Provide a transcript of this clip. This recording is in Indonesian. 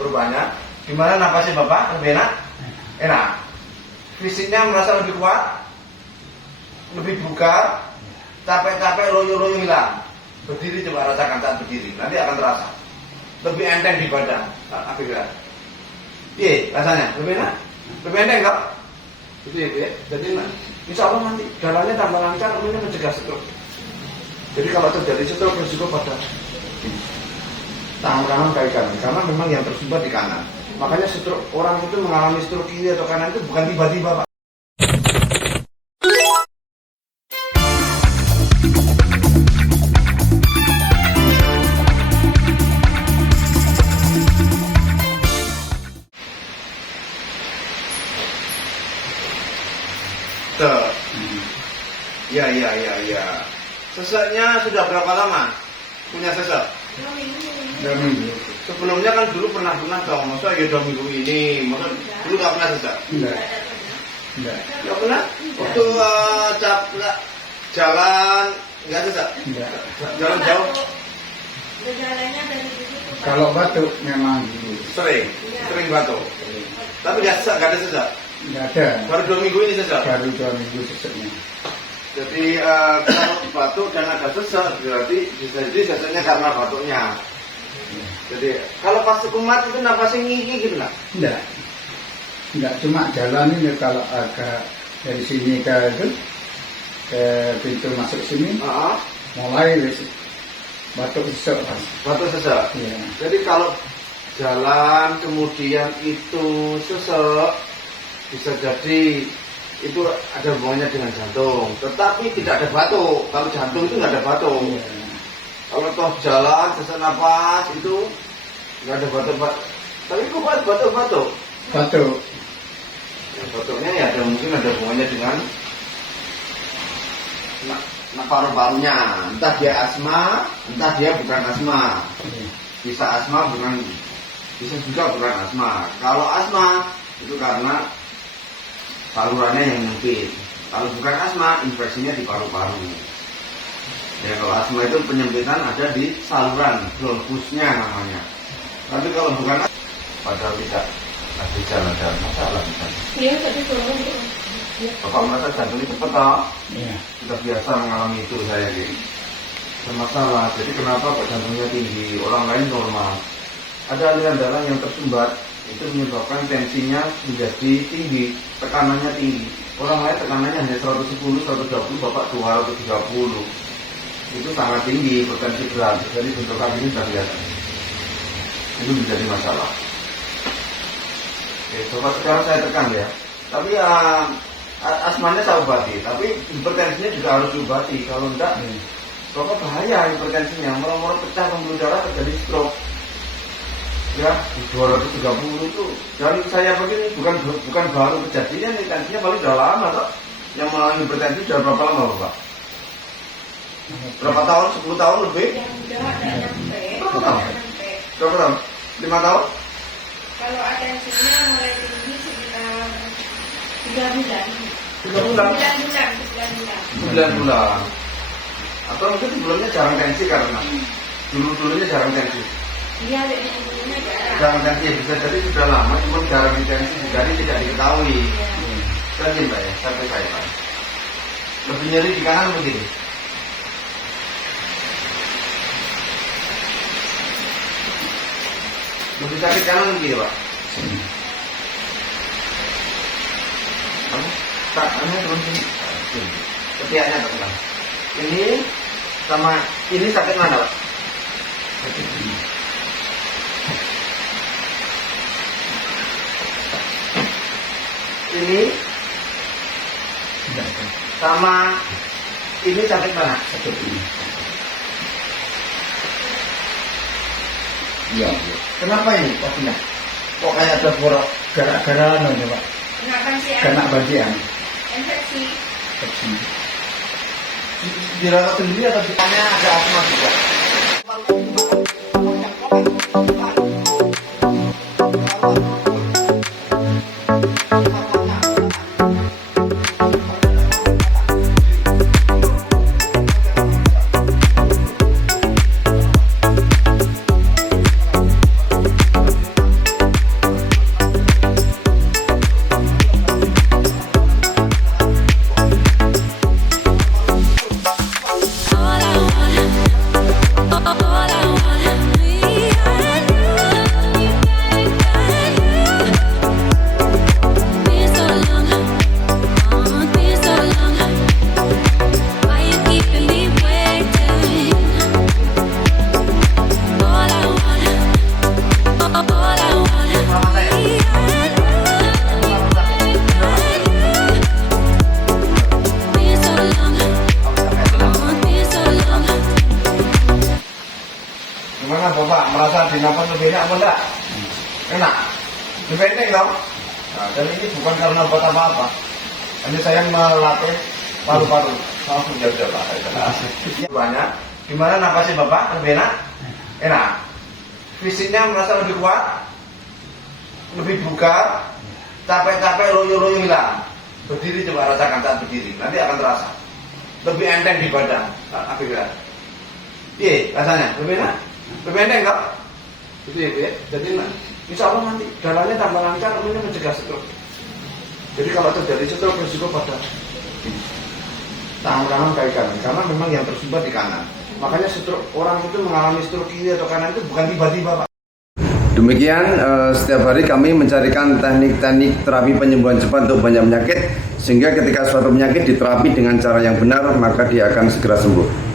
perubahannya. Gimana napasnya Bapak? Lebih enak? Enak. Fisiknya merasa lebih kuat, lebih bugar, capek-capek loyo-loyo hilang. Berdiri coba rasakan saat berdiri, nanti akan terasa lebih enteng di badan. Akhirnya, iya rasanya lebih enak, lebih enteng kok. Jadi, jadi insya Allah nanti jalannya tambah lancar, ini mencegah stroke. Jadi kalau terjadi stroke berisiko pada tangan kanan kaki kanan, karena memang yang tersumbat di kanan. Makanya stroke, orang itu mengalami stroke kiri atau kanan itu bukan tiba-tiba Pak. Ya. Sesaknya sudah berapa lama punya sesak? 2 minggu. Sebelumnya kan dulu pernah dong, masa ya 2 minggu ini, masa dulu nggak pernah sesak? Enggak. Nggak pernah? Waktu jalan nggak sesak? Enggak. Jalan jauh? Gejalanya dari dulu. Kalau batuk memang dulu. Sering batuk. Tapi nggak sesak, nggak ada sesak? Enggak ada. Baru 2 minggu ini sesak? Baru 2 minggu sesaknya. Jadi kalau batuk dan ada sesak berarti bisa jadi sesaknya karena batuknya. Jadi kalau pas kumat itu napasnya ngiki gitu nggak? Enggak, cuma jalan ini kalau agak dari sini ke itu ke pintu masuk sini mulai batuk sesak Mas. Batuk sesak. Iya. Jadi kalau jalan kemudian itu sesak bisa jadi itu ada hubungannya dengan jantung, tetapi tidak ada batuk. Kalau jantung itu nggak ada batuk. Iya. Kalau toh jalan sesak napas itu nggak ada batuk. Tapi kok batuk? Batuk. Ya, batuknya ya ada mungkin ada hubungannya dengan paru-parunya. Entah dia asma, entah dia bukan asma. Iya. Bisa asma bukan, bisa juga bukan asma. Kalau asma itu karena salurannya yang menyempit. Kalau bukan asma, infeksinya di paru-paru. Ya kalau asma itu penyempitan ada di saluran bronkusnya namanya. Tapi kalau bukan asma, padahal tidak ada jalan-jalan masalah misalnya. Iya, tadi tolong. Bapak merasa jantungnya cepat toh? Iya. Sudah biasa mengalami itu saya gitu. Bermasalah. Jadi kenapa kok jantungnya tinggi? Orang lain normal. Ada aliran darah yang tersumbat, itu menyebabkan tensinya menjadi tinggi, tekanannya tinggi. Orang lain tekanannya hanya 110, 120, Bapak 230. Itu sangat tinggi, potensi berat. Jadi bentuk kaki ini sudah biasa. Itu menjadi masalah. Oke, Bapak sekarang saya tekan ya. Tapi asmanya saya obati, tapi hipertensinya juga harus diobati. Kalau enggak, Bapak bahaya hipertensinya. Murah-murah pecah pembuluh darah terjadi stroke. Ya, 230 itu dari saya begini bukan baru kejadian, tensinya paling sudah lama toh. Yang mengalami hipertensi sudah berapa lama Bapak? Berapa tahun? 10 tahun lebih? Yang udah ada nyampe. Berapa tahun? Berapa tahun? 5 tahun? Kalau atensinya mulai tinggi sekitar 3 bulan. 3 bulan? 9 bulan. 9 bulan. Atau mungkin sebelumnya jarang tensi karena dulunya jarang tensi. Iya, dari dulunya jarang. Jarang tensi ya, bisa jadi sudah lama, cuma jarang tensi jadi tidak diketahui. Lagi Mbak ya, sampai saya Pak. Lebih nyeri di kanan begini. Lebih sakit kanan begini Pak. Kamu tangannya turun sini. Ketiaknya teman. Ini sama ini sakit mana Pak? Sakit ini. Ini sama ini sakit mana? Sakit ini. Iya. Kenapa ini kok pindah? Kok kayak ada borok? Gara-gara anu Pak. Kenapa sih? Kena bagian. Infeksi. Dirawat sendiri atau ditanya ada asma juga? apa enggak? Enak. Lebih enteng dong. Nah, dan ini bukan karena buat apa-apa. Hanya saya melatih paru-paru. Langsung jaga Pak. Banyak. Gimana napasnya Bapak? Lebih enak? Enak. Fisiknya merasa lebih kuat, lebih bugar, capek-capek loyo-loyo hilang. Berdiri coba rasakan saat berdiri, nanti akan terasa. Lebih enteng di badan. Apa kira? Iya, rasanya lebih enak, lebih enteng kok. Itu ya, jadi insya Allah nanti darahnya tambah lancar, ini mencegah stroke. Jadi kalau terjadi stroke risiko pada tangan kanan kaki kanan, karena memang yang tersumbat di kanan. Makanya stroke, orang itu mengalami stroke kiri atau kanan itu bukan tiba-tiba Pak. Demikian setiap hari kami mencarikan teknik-teknik terapi penyembuhan cepat untuk banyak penyakit, sehingga ketika suatu penyakit diterapi dengan cara yang benar maka dia akan segera sembuh.